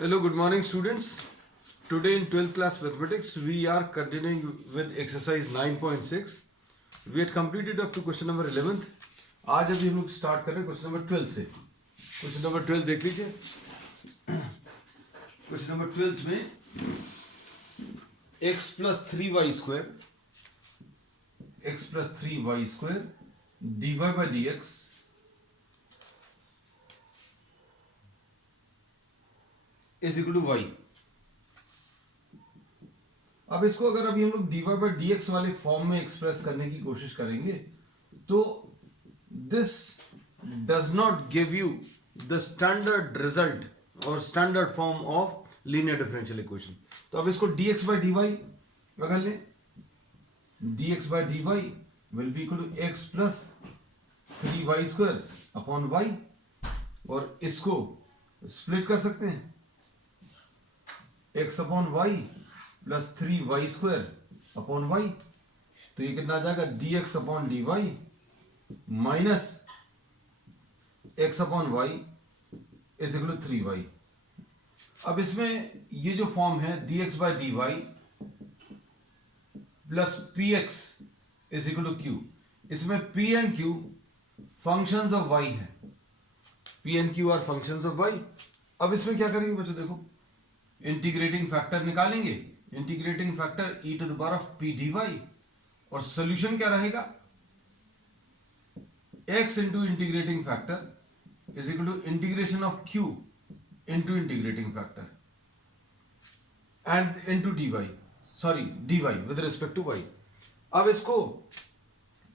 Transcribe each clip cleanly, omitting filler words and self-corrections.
Hello, good morning, students. Today in 12th class mathematics, we are continuing with exercise 9.6. We had completed up to question number 11th. आज अभी हम लोग start कर रहे हैं question number 12 से. Question number 12 देख लीजिए. क्वेश्चन नंबर 12 में x plus 3y square dy by dx is equal to y. अब इसको अगर अभी हम लोग dy by dx वाले फॉर्म में एक्सप्रेस करने की कोशिश करेंगे तो this does not give you the standard result और standard form of linear differential equation. तो अब इसको dx by dy अगर लें, dx by dy will be equal to x plus 3y square upon y, और इसको स्प्लिट कर सकते हैं x upon y plus 3y square upon y. तो ये कितना आ जाएगा dx upon dy minus x upon y is equal to 3y. अब इसमें ये जो फॉर्म है dx by dy plus px is equal to q, इसमें p and q functions of y है. p and q are functions of y. अब इसमें क्या करेंगे बच्चों, देखो इंटीग्रेटिंग फैक्टर निकालेंगे. Integrating factor e to the power of p dy, और सॉल्यूशन क्या रहेगा x into integrating factor is equal to integration of q into integrating factor and into dy with respect to y. अब इसको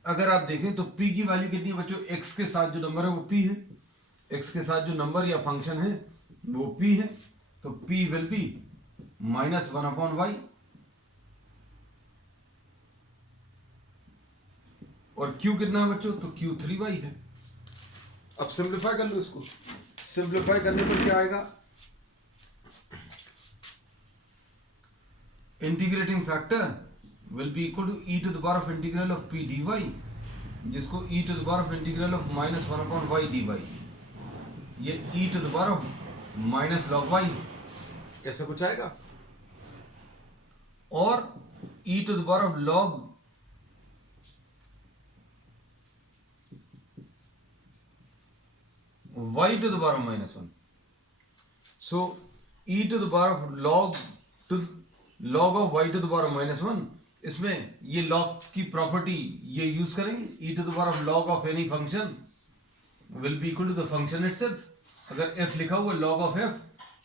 अगर आप देखें तो p की वैल्यू कितनी है बच्चों, x के साथ जो नंबर है वो p है, x के साथ जो नंबर या फंक्शन है वो p है. तो p will be minus 1 upon y, और q कितना है बच्चों, तो q 3y है. अब सिंप्लीफाई कर लो इसको. सिंप्लीफाई करने पर क्या आएगा, integrating factor will be equal to e to the power of integral of p dy, जिसको e to the power of integral of minus 1 upon y dy, ये e to the power of minus log y ऐसा कुछ आएगा, और e to the power of log y to the power of minus 1. So e to the power of log of y to the power of minus 1, इसमें ये log की property ये use करेंगे. e to the power of log of any function will be equal to the function itself. अगर f लिखा हुआ log of f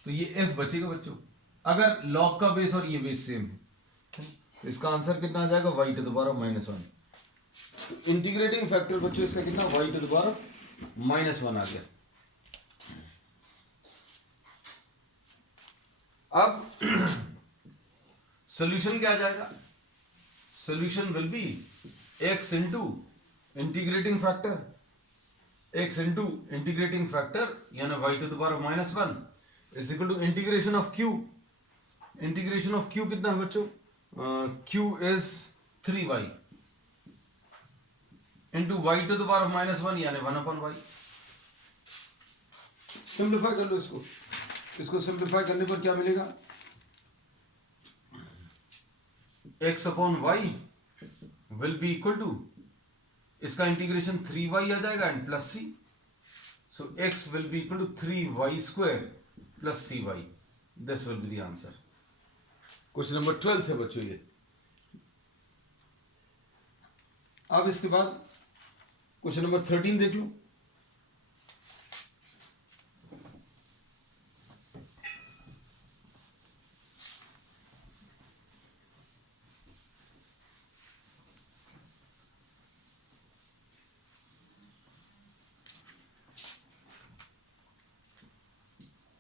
तो ये f बचेगा बच्चों, अगर लॉग का बेस और ये बेस सेम है. तो इसका आंसर कितना आ जाएगा, y to the power of minus 1. Integrating factor बच्चों इसका कितना, y to the power of minus 1 आ गया. अब सॉल्यूशन क्या आ जाएगा, solution will be x into integrating factor, x into integrating factor यानी y to the power of minus 1 is equal to integration of q. Integration of q कितना है बच्चों, q is 3y into y to the power of minus 1 यानी 1 upon y. Simplify कर लो इसको. इसको simplify करने पर क्या मिलेगा, x upon y will be equal to, इसका इंटीग्रेशन 3y आ जाएगा and plus c. So x will be equal to 3y square plus cy. This will be the answer. Question number 12 है बच्चों ये. अब इसके बाद क्वेश्चन नंबर 13 देख लो.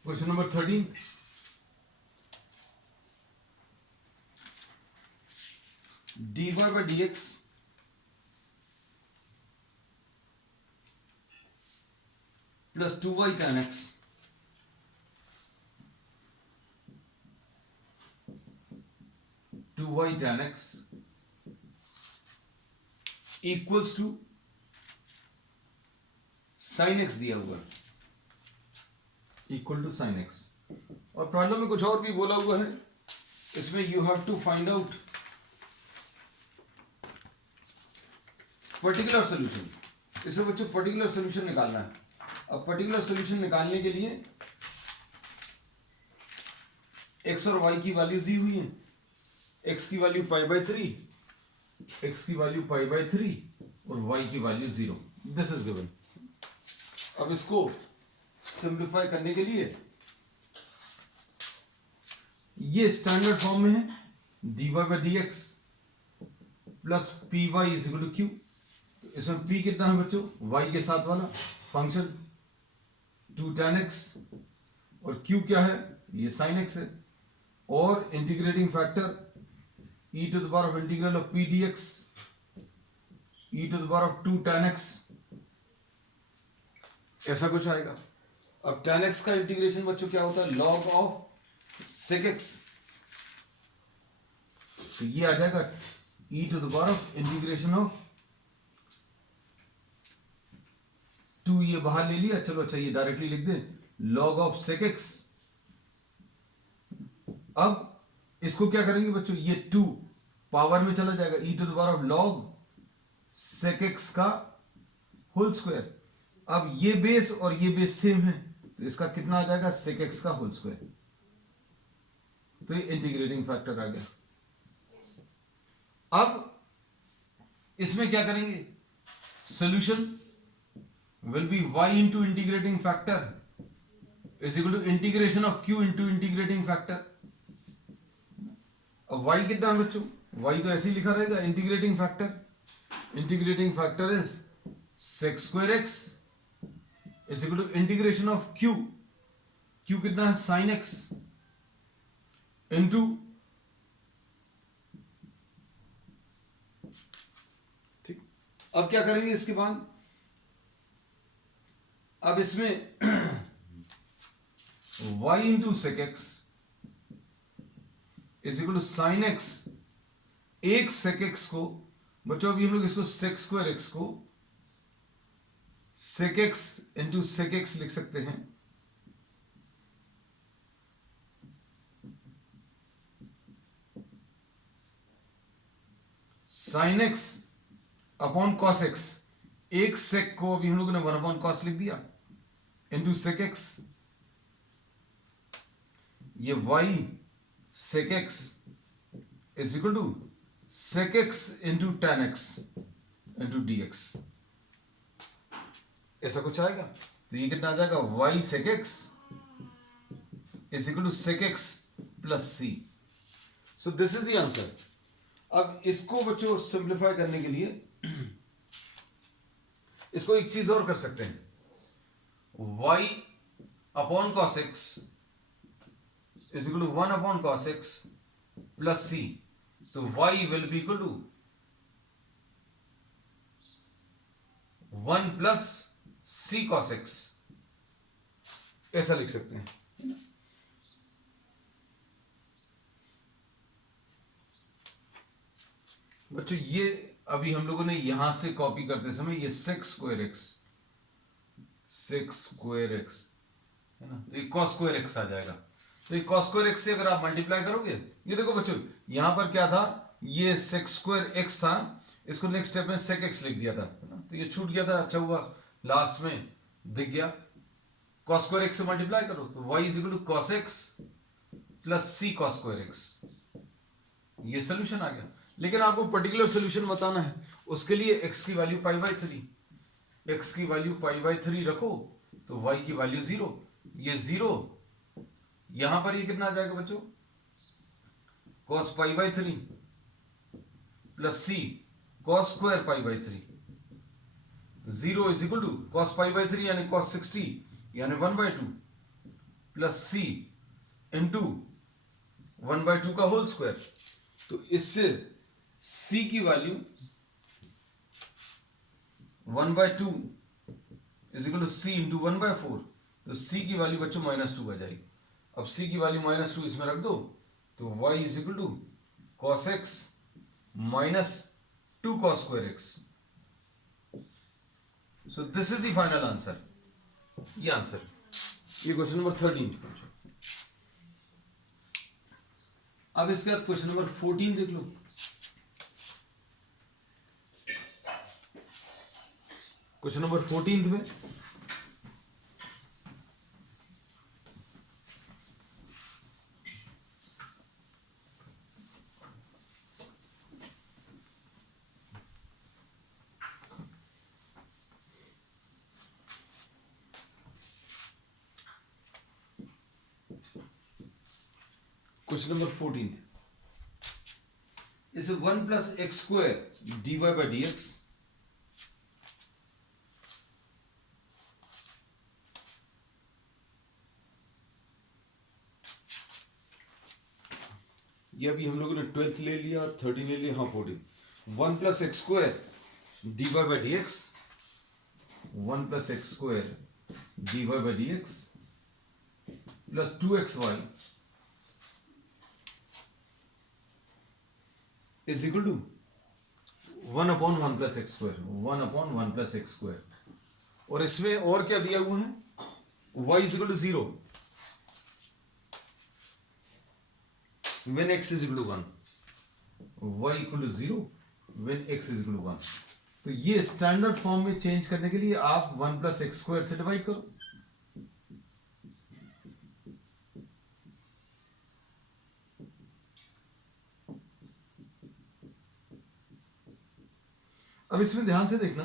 Question number 13, dy by dx plus 2y tan x equals to sin x दिया हुआ, इक्वल टू sin x. और प्रॉब्लम में कुछ और भी बोला हुआ है, इसमें you have to find out particular solution. इसमें बच्चों पर्टिकुलर सोल्यूशन निकालना है। अब पर्टिकुलर सोल्यूशन निकालने के लिए x और y की वैल्यूज दी हुई हैं। x की वैल्यू π/3, x की वैल्यू π/3 और y की वैल्यू 0। This is given. अब इसको सिंप्लीफाई करने के लिए ये स्टैंडर्ड फॉर्म में है, dy/dx प्लस py = q। इसमें p कितना है बच्चों, y के साथ वाला फंक्शन 2 tan x, और q क्या है, ये sin x है, और integrating factor e⁻∫ p dx e⁻2 tan x, ऐसा कुछ आएगा। अब tan x का इंटीग्रेशन बच्चों क्या होता है, log of sec x, तो ये आ जाएगा e⁻∫ 2, ये बाहर ले लिया, चलो अच्छा ये डायरेक्टली लिख दें, log of sec x। अब इसको क्या करेंगे बच्चों, ये 2 पावर में चला जाएगा, e⁻log sec x का होल स्क्वायर। अब ये बेस और ये बेस सेम है, तो इसका कितना आ जाएगा, sec x का होल स्क्वायर। तो ये इंटीग्रेटिंग फैक्टर आ गया। अब इसमें क्या करेंगे, solution will be y into integrating factor is equal to integration of q into integrating factor. अब y कितना है बच्चों, y तो ऐसे ही लिखा रहेगा, integrating factor is sec square x is equal to integration of q कितना है, sin x इंटू, ठीक। अब क्या करेंगे इसके बाद, अब इसमें y into sec x is equal to sine x। एक sec x को बच्चों, अभी हम लोग इसको sec square x को sec x into sec x लिख सकते हैं, sin x upon cos x। एक sec को अभी हम लोगों ने 1/cos लिख दिया, इंटू sec x, ये y sec x is equal to sec x into tan x into dx, ऐसा कुछ आएगा। तो ये कितना आ जाएगा, y sec x is equal to sec x plus c। So this is the answer. अब इसको बच्चों सिंप्लीफाई करने के लिए इसको एक चीज और कर सकते हैं, y upon cos x is equal to 1/cos x plus c। तो y will be equal to 1 plus c cos x, ऐसा लिख सकते हैं। बच्चों ये अभी हम लोगों ने यहां से कॉपी करते समय ये sec square x है ना, तो ये cos square x आ जाएगा। तो ये cos square x से अगर आप मल्टीप्लाई करोगे, ये देखो बच्चों यहां पर क्या था, ये sec square x था, इसको नेक्स्ट स्टेप में sec x लिख दिया था, है ना, तो ये छूट गया था, अच्छा हुआ लास्ट में दिख गया। cos square x से मल्टीप्लाई करो तो y is equal to cos x plus c cos square x, ये सोल्यूशन आ गया। लेकिन आपको पर्टिकुलर सोल्यूशन बताना है, उसके लिए x की वैल्यू π/3, x की वैल्यू π/3 रखो तो y की वैल्यू 0, ये 0 यहां पर ये कितना आ जाएगा बच्चों, cos π/3 plus c cos square π/3, 0 is equal to cos π/3 यानी cos 60 यानी 1/2 प्लस c इंटू 1/2 का होल स्क्वायर। तो इससे c की value 1/2 is equal to c into 1/4, तो c की वैल्यू बच्चों -2 आ जाएगी। अब c की वैल्यू -2 इसमें रख दो तो y is equal to cos x minus 2 cos square x। So this is the final answer, ये आंसर, ये क्वेश्चन नंबर 13। अब इसके बाद क्वेश्चन नंबर 14 देख लो। क्वेश्चन नंबर 14 में क्वेश्चन नंबर 14 इस 1 plus x square d y by d x ये अभी हम लोगों ने 12th ले लिया, 13 ले लिया, हाँ 14। 1 plus x square d y by d x, 1 plus x square d y by d x plus 2xy is equal to 1 upon 1 plus x square, 1 upon 1 plus x square. और इसमें और क्या दिया हुआ है, y is equal to 0 when x is equal to 1, y equal to 0 when x is equal to 1। तो ये standard form में चेंज करने के लिए आप 1 प्लस एक्स स्क्वायर से डिवाइड करो। अब इसमें ध्यान से देखना,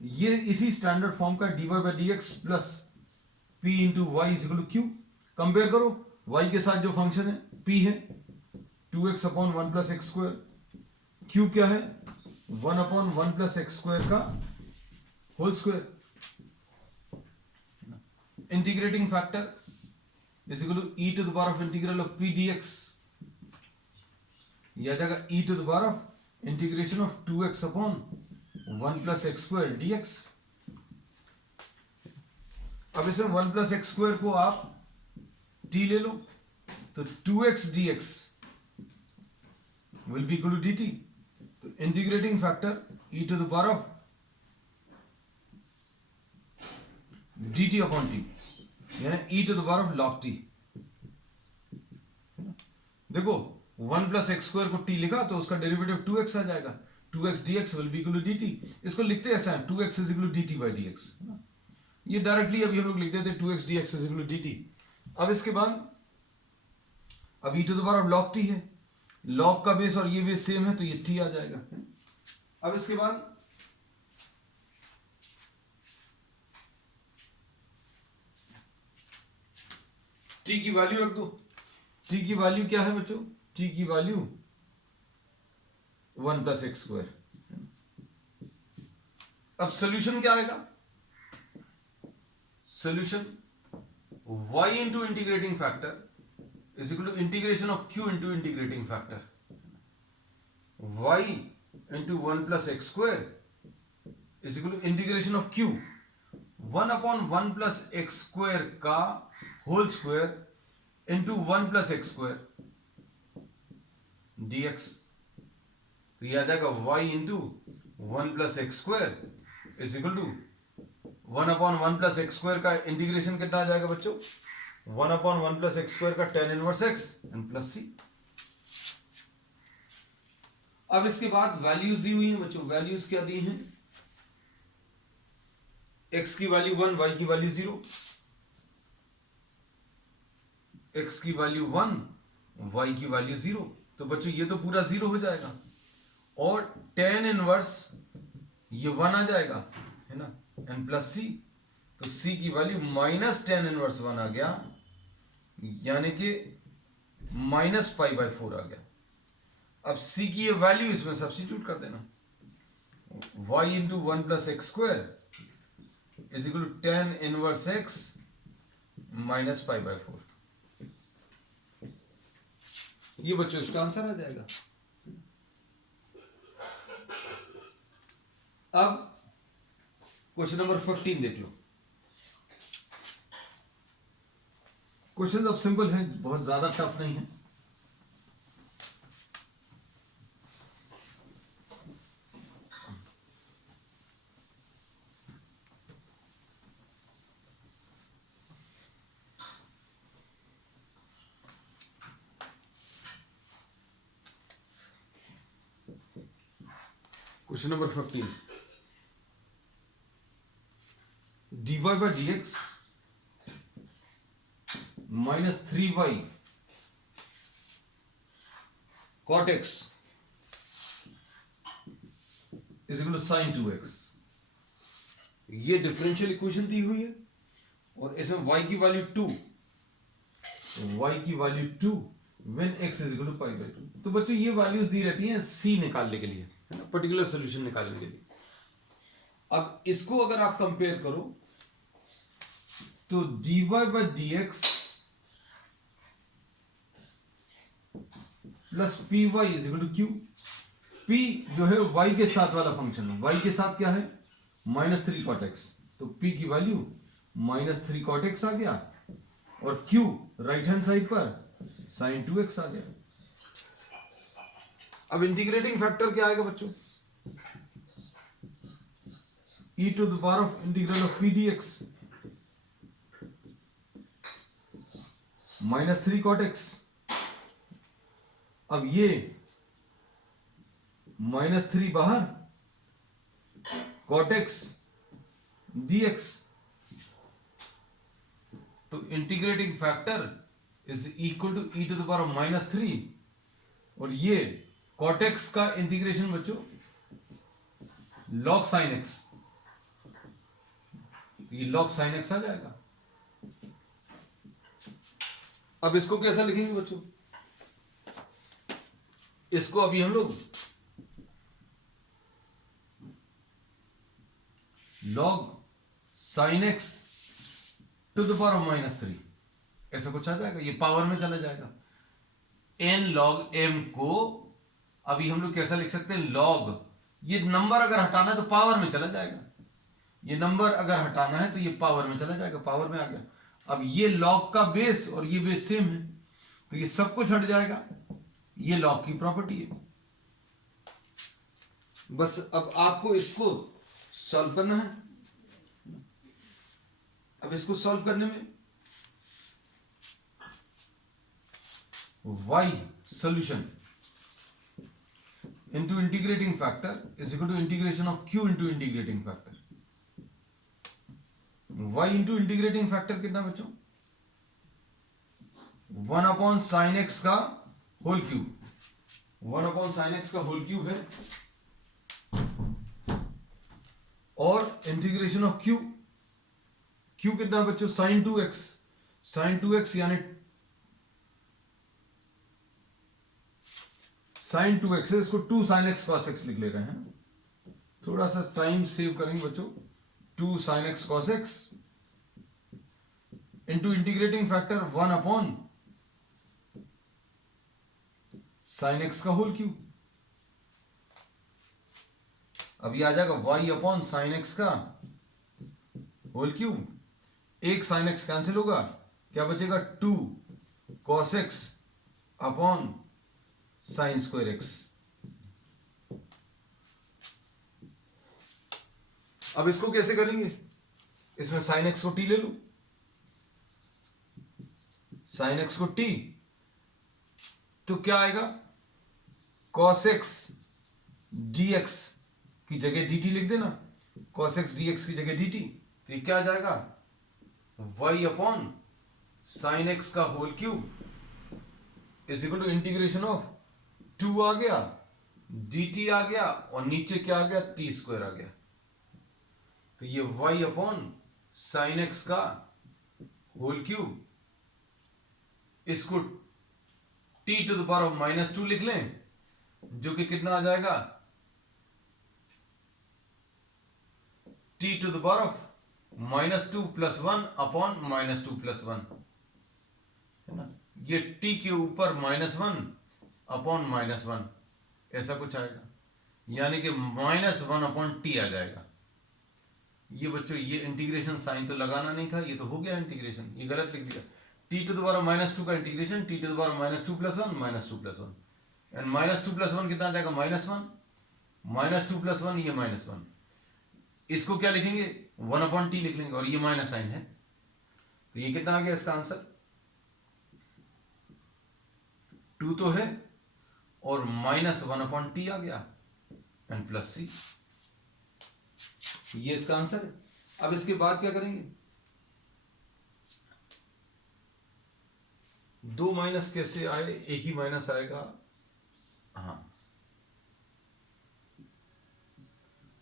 ये इसी स्टैंडर्ड फॉर्म का dy by d x plus p into y is equal to q. Compare करो y के साथ जो फंक्शन है p है 2x upon 1 plus x square, q क्या है 1 अपॉन 1 प्लस एक्स स्क्वायर का whole square. Integrating factor is equal to e to the power of integral of p dx, यह आ जाएगा e to the power of integration of 2x upon 1 plus x square dx। अब इसमें 1 plus x square को आप t ले लो तो 2x dx will be equal to dt। तो integrating factor e to the power of dt upon t यानी e to the power of log t। देखो 1 plus x square को t लिखा तो उसका डेरिवेटिव 2x आ जाएगा, 2x dx will be equal to dt। इसको लिखते ऐसा है 2x is equal to dt by dx, ये डायरेक्टली अभी हम लोग लिख देते 2x dx is equal to dt। अब इसके बाद अब e to the power of log t है, log का बेस और ये बेस सेम है तो ये t आ जाएगा। अब इसके बाद t की वैल्यू रख दो। t की वैल्यू क्या है बच्चों, t की वैल्यू 1 प्लस एक्स स्क्वायर। अब सोल्यूशन क्या आएगा, solution y into integrating factor is equal to integration of q into integrating factor, y into 1 plus x square is equal to integration of q 1 upon 1 plus x square का whole square into 1 plus x square dx। तो यह आ जाएगा y into 1 plus x square is equal to 1 upon 1 plus x square का integration कितना आ जाएगा बच्चों, 1 अपॉन 1 प्लस एक्स स्क्वायर का tan inverse x and plus c। अब इसके बाद वैल्यूज दी हुई हैं बच्चों, वैल्यूज क्या दी हैं, x की वैल्यू 1, y की वैल्यू 0, x की वैल्यू 1, y की वैल्यू 0। तो बच्चों ये तो पूरा 0 हो जाएगा और tan इनवर्स ये 1 आ जाएगा है ना, एंड प्लस c। तो c की वैल्यू माइनस tan इनवर्स 1 आ गया, यानी कि माइनस पाई बाई 4 आ गया। अब c की ये वैल्यू इसमें सब्स्टिट्यूट कर देना, y into 1 plus x square is equal to tan inverse x minus pi by 4। ये बच्चों इसका आंसर आ जाएगा। अब क्वेश्चन नंबर 15 देख लो। क्वेश्चन अब सिंपल है, बहुत ज्यादा टफ नहीं है। Question number 15, dy by dx minus 3y cot x is equal to sin 2x। ये डिफरेंशियल इक्वेशन दी हुई है और इसमें y की वैल्यू 2, y की value 2 when x is equal to pi by 2। तो बच्चों ये वैल्यूज दी रहती हैं c निकालने के लिए, है ना, पर्टिकुलर सॉल्यूशन निकालने के लिए। अब इसको अगर आप कंपेयर करो तो dy by dx plus p y is equal to q. p जो है y के साथ वाला फंक्शन है, y के साथ क्या है -3 cot x, तो p की वैल्यू -3 cot x आ गया और q राइट हैंड साइड पर sin 2x आ गया। अब इंटीग्रेटिंग फैक्टर क्या आएगा बच्चों, e to the power of integral of p dx -3 cot x। अब ये -3 बाहर, cot x dx, तो integrating factor is equal to e to the power of -3 और ये cot x का इंटीग्रेशन बच्चों log sin x, ये log sin x आ जाएगा। अब इसको कैसा लिखेंगे बच्चों, इसको अभी हम लोग log sin x to the power of -3 ऐसा कुछ आ जाएगा, ये पावर में चला जाएगा। n log m को अभी हम लोग कैसा लिख सकते हैं, log, ये नंबर अगर हटाना है तो पावर में चला जाएगा, ये नंबर अगर हटाना है तो ये पावर में चला जाएगा, पावर में आ गया। अब ये log का बेस और ये बेस सेम है तो ये सब कुछ हट जाएगा, ये log की प्रॉपर्टी है। बस अब आपको इसको सॉल्व करना है। अब इसको सॉल्व करने में y solution into integrating factor is equal to integration of q into integrating factor। y into integrating factor कितना बच्चों, 1 अपॉन साइन एक्स का whole cube, 1 upon sine x का होल क्यूब है और इंटीग्रेशन ऑफ q, q कितना बच्चों sin 2x, sin 2x यानी sin 2x है, इसको 2 sin x cos x लिख ले रहे हैं, थोड़ा सा टाइम सेव करेंगे बच्चों। 2 sin x cos x into integrating factor 1 upon sin x का होल क्यूब। अब ये आ जाएगा y अपॉन sin x का होल क्यूब, एक sin x कैंसिल होगा, क्या बचेगा 2 cos x upon sine square x. अब इसको कैसे करेंगे, इसमें साइन एक्स को टी ले लो, साइन एक्स को टी, तो क्या आएगा cos x dx की जगह dt लिख देना, cos x dx की जगह dt, तो ये क्या आ जाएगा y अपॉन साइन एक्स का whole cube is equal to integration of 2 आ गया, dt आ गया और नीचे क्या आ गया t स्क्वायर आ गया। तो ये y अपॉन साइन एक्स का होल क्यूब, इसको t to the power of -2 लिख लें, जो कि कितना आ जाएगा t to the power of -2 + 1 upon -2 + 1, है ना, ये t के ऊपर -1 अपॉन -1 ऐसा कुछ आएगा, यानी कि -1 अपॉन t आ जाएगा। ये बच्चों ये इंटीग्रेशन साइन तो लगाना नहीं था, ये तो हो गया इंटीग्रेशन, ये गलत लिख दिया। t टू द पावर -2 का integration t to the power -2 + 1 -2 + 1 and -2 + 1 कितना आ जाएगा -1, -2 + 1 ये -1, इसको क्या लिखेंगे 1 अपॉन t लिख लेंगे और ये माइनस साइन है, तो ये कितना आ गया इसका आंसर 2 तो है और -1 अपॉन t आ गया, एंड प्लस सी। ये इसका आंसर है। अब इसके बाद क्या करेंगे, 2 माइनस कैसे आए, एक ही माइनस आएगा, हाँ,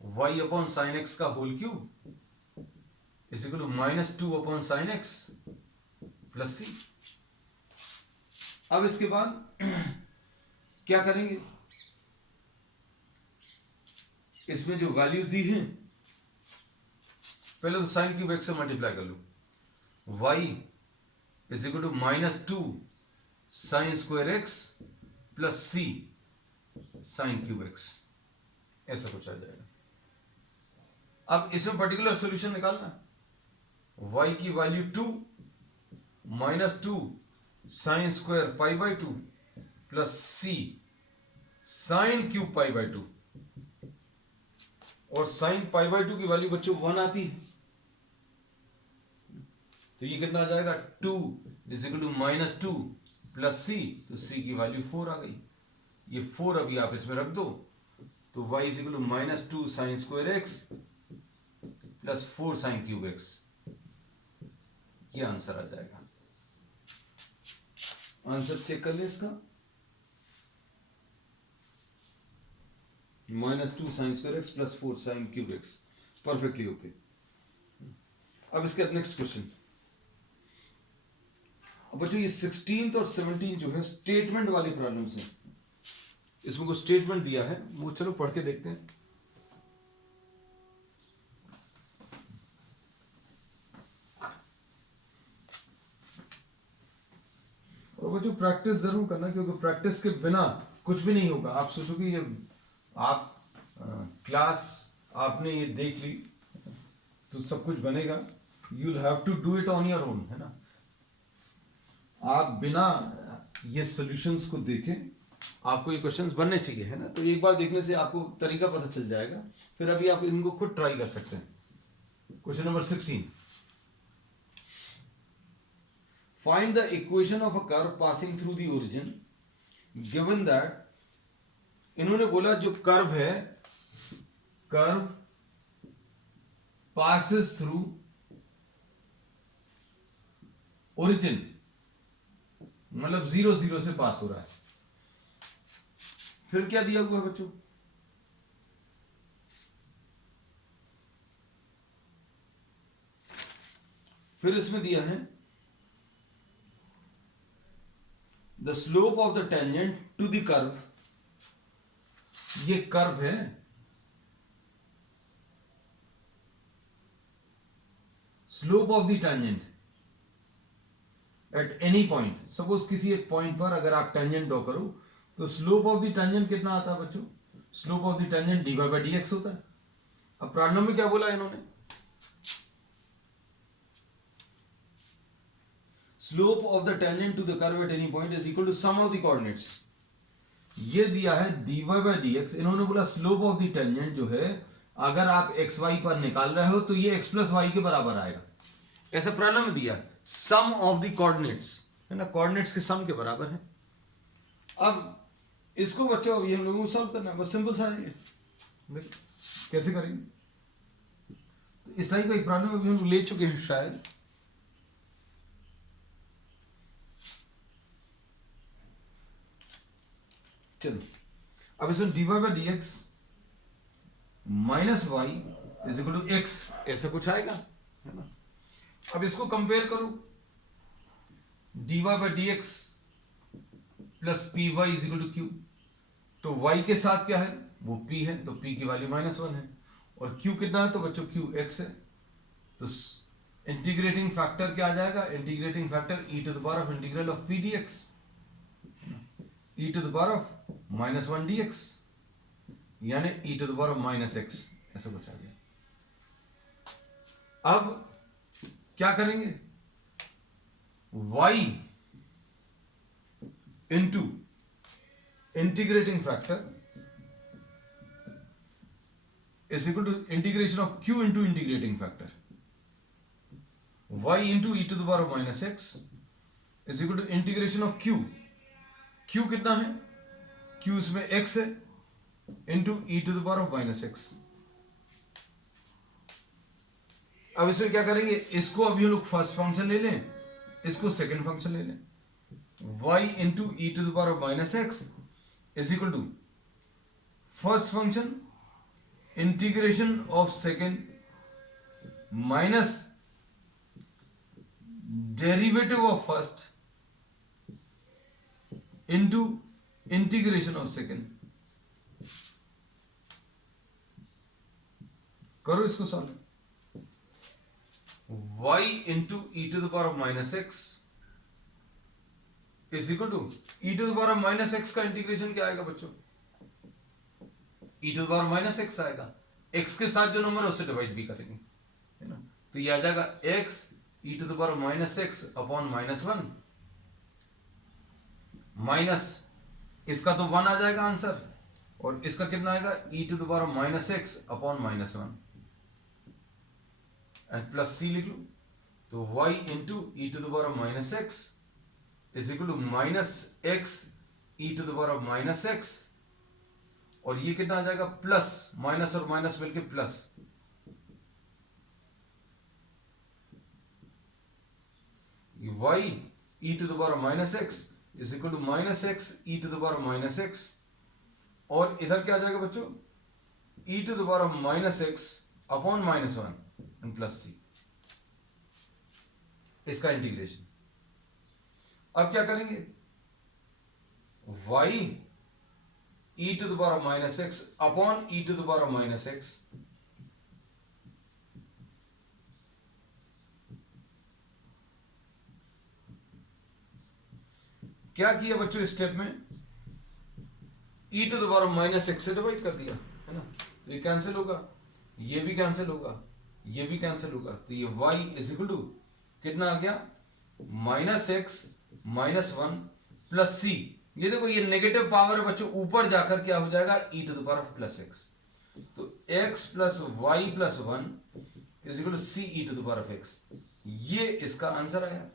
y अपॉन साइन एक्स का whole cube is equal to -2 upon sine x plus c. अब इसके बाद क्या करेंगे, इसमें जो वैल्यूज दी हैं पहले तो साइन क्यूब एक्स से मल्टीप्लाई कर लो, y is equal to -2 sine square x plus c sine cube x, ऐसा कुछ आ जाएगा। अब इसमें पर्टिकुलर सॉल्यूशन निकालना है, y की value 2 -2 sine square pi by 2 plus c sine cube pi by 2, और साइन पाई बाई 2 की वैल्यू बच्चों 1 आती है, तो ये कितना आ जाएगा, 2 इज इक्वल टू -2 प्लस सी, तो सी की वैल्यू 4 आ गई। ये 4 अभी आप इसमें रख दो, तो y is equal to -2 sine square x plus 4 sine cube x, ये आंसर आ जाएगा। आंसर चेक कर ले इसका, -2 sine square x plus 4 sine cube x, perfectly okay. अब इसके नेक्स्ट क्वेश्चन, अब बच्चों ये 16th और 17 जो है स्टेटमेंट वाली प्रॉब्लम्स हैं, इसमें कुछ स्टेटमेंट दिया है, वो चलो पढ़ के देखते हैं। और बच्चों प्रैक्टिस जरूर करना, क्योंकि प्रैक्टिस के बिना कुछ भी नहीं होगा। आप सोचो कि ये आप क्लास आपने ये देख ली तो सब कुछ बनेगा, you will have to do it on your own, है ना। आप बिना ये सॉल्यूशंस को देखें आपको ये क्वेश्चंस बनने चाहिए, है ना। तो एक बार देखने से आपको तरीका पता चल जाएगा, फिर अभी आप इनको खुद ट्राई कर सकते हैं। Question number 16, find the equation of a curve passing through the origin given that, इन्होंने बोला जो कर्व है, कर्व पासेस थ्रू ओरिजिन, मतलब 0 0 से पास हो रहा है। फिर क्या दिया हुआ है बच्चों, फिर इसमें दिया है the slope of the tangent to the curve, ये कर्व है, slope of the tangent at any point, suppose किसी एक पॉइंट पर अगर आप टेंजेंट ड्रॉ करो तो स्लोप ऑफ द टेंजेंट कितना आता है बच्चों, slope of the tangent dy by dx होता है। अब प्रॉब्लम में क्या बोला है इन्होंने, slope of the tangent to the curve at any point is equal to sum of the coordinates, ये दिया है dy बाई dx। इन्होंने बोला स्लोप ऑफ द टेंजेंट जो है अगर आप xy पर निकाल रहे हो तो ये x प्लस वाई के बराबर आएगा, ऐसा प्रॉब्लम में दिया। सम ऑफ द कोऑर्डिनेट्स, है ना, कोऑर्डिनेट्स के सम के बराबर है। अब इसको बच्चों अभी हम लोगों को सॉल्व करना है, बस सिंपल सा है। कैसे करेंगे, तो इस टाइप का एक प्रॉब्लम अभी हम ले चुके हैं शायद। चलो अब इसमें dy by dx minus y is equal to x, ऐसा कुछ आएगा, है ना। अब इसको कंपेयर करो, dy by dx plus p y is equal to q, तो y के साथ क्या है, वो p है, तो p की वैल्यू -1 है, और q कितना है, तो बच्चों q x है। तो इंटीग्रेटिंग फैक्टर क्या आ जाएगा, integrating factor e to the power of integral of p dx, e to the power of -1 dx, यानी e to the power of -x, ऐसा कुछ आ गया। अब क्या करेंगे, y into integrating factor is equal to integration of q into integrating factor, y into e to the power of -x is equal to integration of q, q कितना है, q इसमें x है, into e to the power of minus x. अब इसमें क्या करेंगे, इसको अभी हम लोग फर्स्ट फंक्शन ले लें, इसको सेकंड फंक्शन ले लें। y into e to the power of minus x is equal to first function integration of second minus derivative of first into integration of second. करो इसको solve. y into e to the power of minus x is equal to e to the power of minus x का integration क्या आएगा बच्चों, e to the power minus x आएगा, x के साथ जो नंबर है उससे डिवाइड भी करेंगे, है ना। तो ये आ जाएगा x e to the power minus x upon minus one, minus इसका तो वन आ जाएगा आंसर, और इसका कितना आएगा e to the power minus x upon minus one, and plus c लिख लो। तो y into e to the power of minus x is equal to minus x e to the power of minus x, और ये कितना आ जाएगा plus, minus और minus मिलके plus, y e to the power of minus x is equal to minus x e to the power of minus x, और इधर क्या आ जाएगा बच्चों, e to the power of minus x upon minus one and plus c, इसका integration. अब क्या करेंगे, y e to the power of minus x upon e to the power of minus x, क्या किया बच्चों इस स्टेप में, e to the power of minus x से डिवाइड कर दिया, है ना। तो ये कैंसिल होगा, ये भी कैंसिल होगा, ये भी कैंसिल होगा, तो ये y इज इक्वल टू कितना आ गया, minus x minus one plus c. ये देखो ये नेगेटिव पावर है बच्चों, ऊपर जाकर क्या हो जाएगा e to the power of plus x, तो x plus y plus one is equal to c e to the power of x, ये इसका आंसर आया।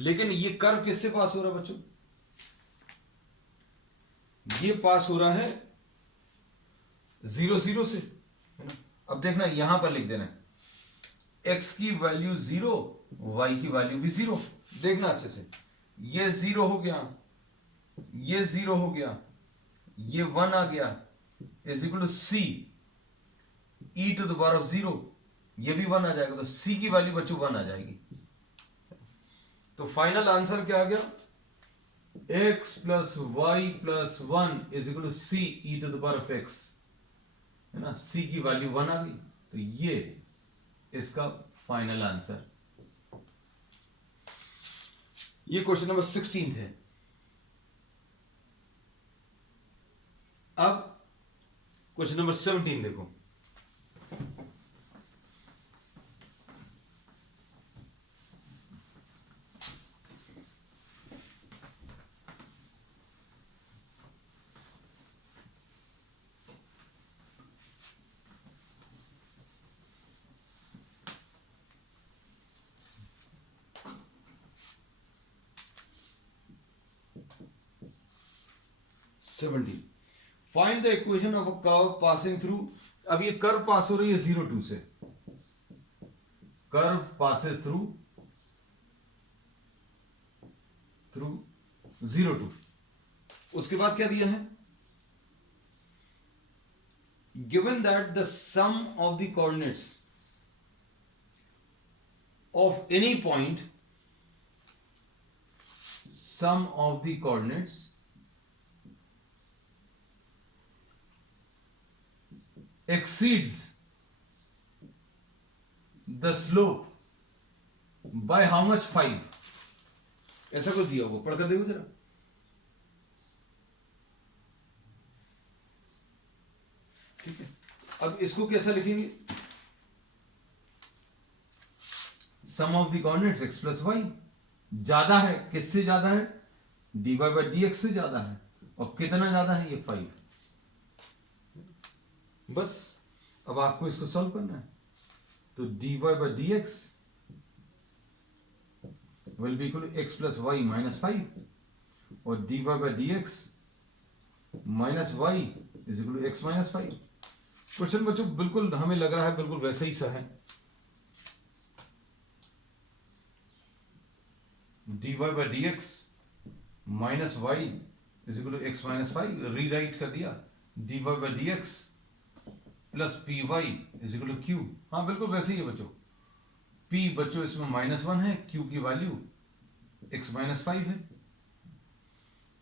लेकिन ये कर्व किससे पास हो रहा है बच्चों, ये पास हो रहा है 0 0 से, है ना। अब देखना यहां पर लिख देना x की वैल्यू 0, y की वैल्यू भी 0, देखना अच्छे से, ये 0 हो गया, ये 0 हो गया, ये 1 आ गया, is equal to c e to the power of 0, ये भी 1 आ जाएगा, तो c की वैल्यू बच्चों 1 आ जाएगी। तो फाइनल आंसर क्या आ गया, x plus y plus one is equal to c e to the power of x, है ना, c की वैल्यू 1 आ गई, तो ये इसका फाइनल आंसर। ये क्वेश्चन नंबर 16 है। अब क्वेश्चन नंबर 17 देखो, find the equation of a curve passing through. अब ये कर्व पास हो रही है 0 2 से, कर्व पासेस थ्रू 0 2, उसके बाद क्या दिया है, given that the sum of the coordinates of any point, sum of the coordinates exceeds the slope by how much 5, ऐसा कुछ दिया हुआ, पढ़कर देखो जरा। ठीक है, अब इसको कैसा लिखेंगे, sum of the coordinates x plus y, ज्यादा है, किससे ज्यादा है, dy बाई dx से ज्यादा है, और कितना ज्यादा है, ये 5। बस अब आपको इसको सॉल्व करना है, तो dy by dx will be equal to x plus y minus 5, और dy by dx minus y is equal to x minus five. Question बच्चों बिल्कुल हमें लग रहा है बिल्कुल वैसे ही सा है। dy by d x minus y is equal to x minus five, rewrite कर दिया। dy by d x plus p y is equal to q. हाँ बिल्कुल वैसे ही है बच्चों। p बच्चों इसमें -1 है, q की वैल्यू x माइनस फाइव है।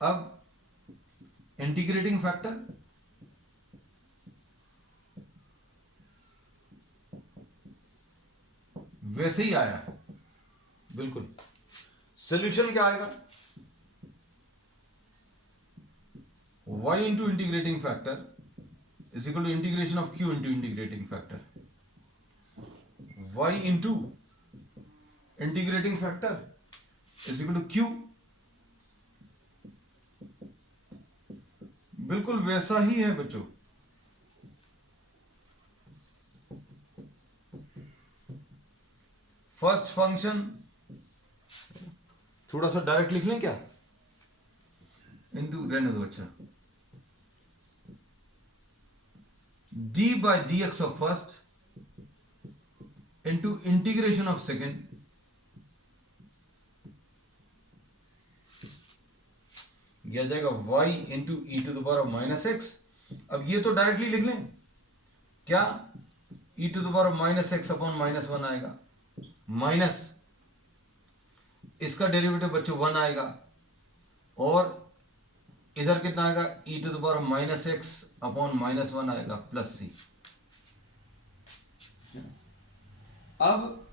अब इंटीग्रेटिंग फैक्टर वैसे ही आया बिल्कुल। सोल्यूशन क्या आएगा? y into integrating factor is equal to integration of q into integrating factor. y into integrating factor is equal to q। बिल्कुल वैसा ही है बच्चों। फर्स्ट फंक्शन थोड़ा सा डायरेक्ट लिख लें क्या? इंटू रहने दो। अच्छा, d by d x of first into integration of second यह जाएगा y into e to the power minus x. अब ये तो डायरेक्टली लिख लें क्या? E to the power minus x upon -1 आएगा, माइनस इसका डेरिवेटिव बच्चों 1 आएगा, और इधर कितना आएगा? E to the power minus x upon -1 आएगा प्लस सी। अब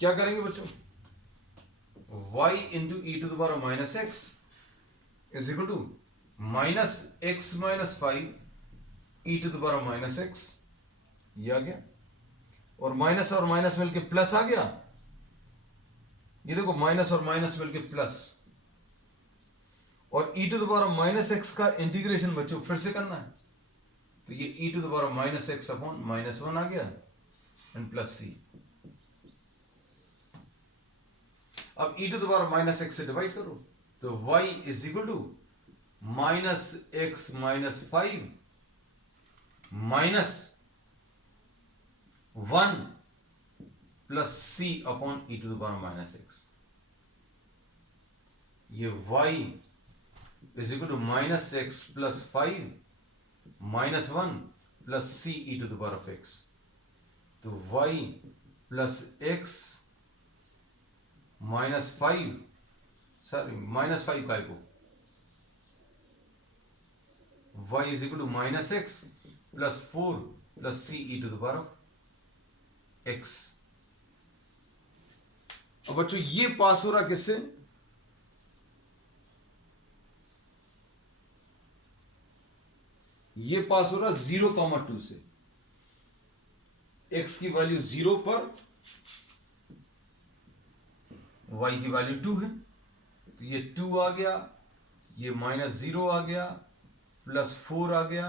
क्या करेंगे बच्चों? y into e to the power minus x is equal to minus x minus five e to the power minus x. ये आ गया, और माइनस मिलके प्लस आ गया। ये देखो माइनस और माइनस मिलके प्लस, और e to the power minus x का इंटीग्रेशन बच्चों फिर से करना है, तो ये e to the power minus x upon -1 आ गया एंड प्लस सी। अब e to the power minus x से डिवाइड करो, तो y is equal to minus x minus five -1 plus c upon e to the power minus x. ये y is equal to minus x plus five -1 plus c e to the power of x. तो y plus x -5, sorry -5 का को, y is equal to minus x plus 4 plus c e to the power of x. अब बच्चों ये पास हो रहा किससे? ये पास हो रहा 0,2 से। x की वैल्यू 0 पर y की वैल्यू 2 है, तो ये 2 आ गया, ये -0 आ गया, प्लस 4 आ गया,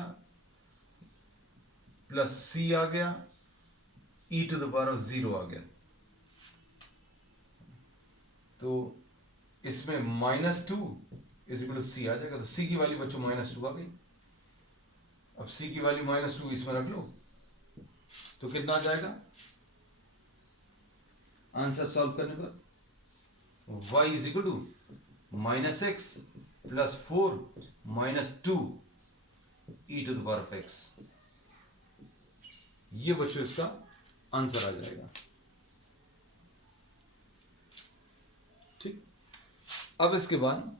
प्लस c आ गया, e to the power of 0 आ गया। तो इसमें -2 इज इक्वल टू c आ जाएगा। तो c की वैल्यू बच्चों -2 आ गई। अब c की वैल्यू -2 इसमें रख लो, तो कितना आ जाएगा आंसर सॉल्व करने पर? y is equal to -x plus 4 -2 e to the power of x। ये बच्चों इसका आंसर आ जाएगा। ठीक, अब इसके बाद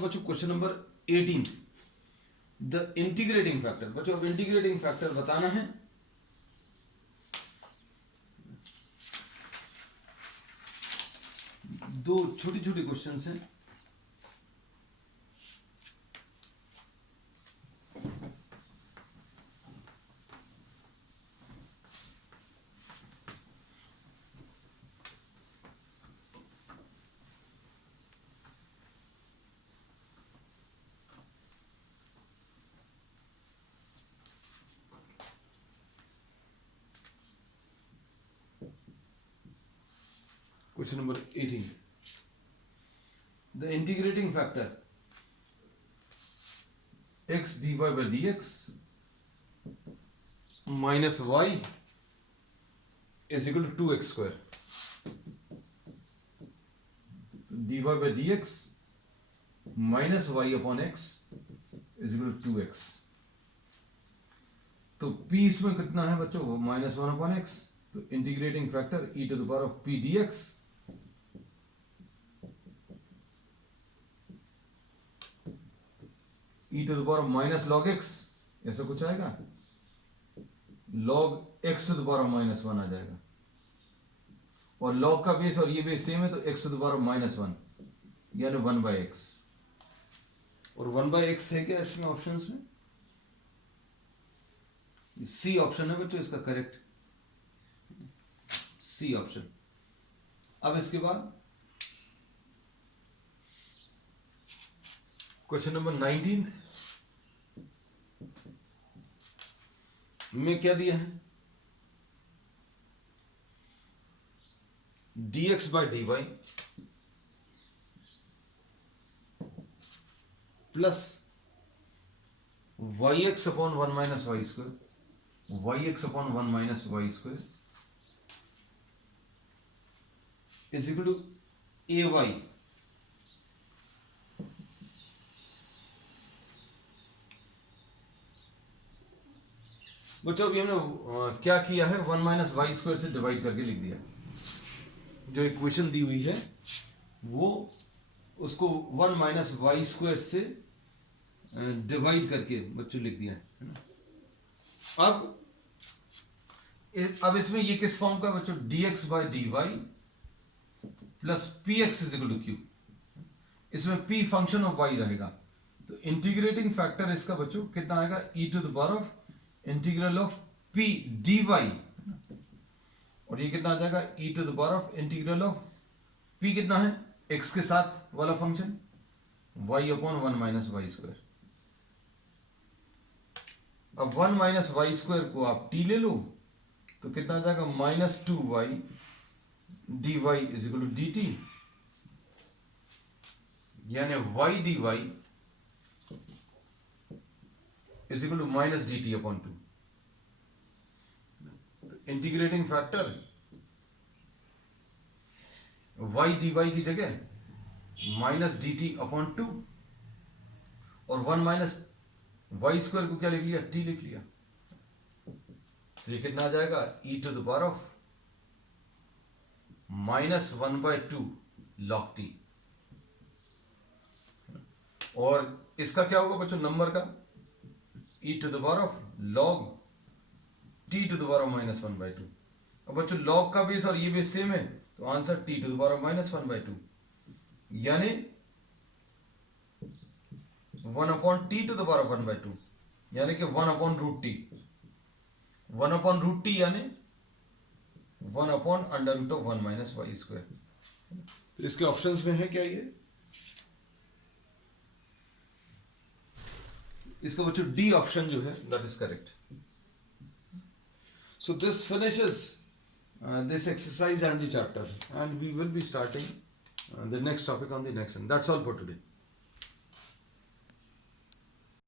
बच्चों question number 18, the integrating factor. बच्चों अब इंटीग्रेटिंग फैक्टर बताना है। दो छोटी छोटी क्वेश्चंस हैं। Question number 18. The integrating factor x dy by dx minus y is equal to 2x square. dy by dx minus y upon x is equal to 2x. तो p इसमें कितना है बच्चों? -1 upon x. तो integrating factor e to the power of p dx e to the power of minus log x, ऐसा कुछ आएगा, log x to the power of -1 आ जाएगा, और log का बेस और ये बेस सेम है तो x to the power of -1 यानी 1 by x, और 1 by x है क्या इसमें ऑप्शंस में? सी ऑप्शन है बच्चों इसका करेक्ट, सी ऑप्शन। अब इसके बाद क्वेश्चन नंबर 19 में क्या दिया है? dx by dy plus yx upon 1 minus y square, yx upon 1 minus y square is equal to ay बच्चों अभी हमने क्या किया है? 1 माइनस वाई स्क्वायर से डिवाइड करके लिख दिया। जो इक्वेशन दी हुई है वो उसको 1 माइनस वाई स्क्वायर से डिवाइड करके बच्चों लिख दिया है। अब इसमें ये किस फॉर्म का बच्चों? dx by dy plus px is equal to q। इसमें p फंक्शन ऑफ y रहेगा, तो इंटीग्रेटिंग फैक्टर इसका बच्चों कितना आएगा? e to the power of integral of p dy, और ये कितना आ जाएगा? e to the power of integral of p कितना है? x के साथ वाला function y upon 1 minus y square. अब 1 माइनस वाई स्क्वायर को आप t ले लो तो कितना आ जाएगा? -2y dy is equal to dt, यानी y dy is equal to minus dt upon 2। Integrating factor y dy की जगह माइनस dt अपॉन 2 और 1 माइनस वाई स्क्वायर को क्या लिख लिया? t लिख लिया। तो ये कितना आ जाएगा? e to the power of -1/2 log t, और इसका क्या होगा बच्चों नंबर का? e to the power of log t to the power of -1/2। अब बच्चों log का बेस और ये बेस सेम है तो answer t to the power of -1/2 यानी 1 upon t to the power of 1/2 यानी कि 1 upon root t, 1 upon root t यानी 1 upon under root of 1 minus y square. तो इसके ऑप्शंस में है क्या ये? इसका बच्चों डी ऑप्शन जो है that is correct. So this finishes this exercise and the chapter and we will be starting the next topic on the next one. That's all for today.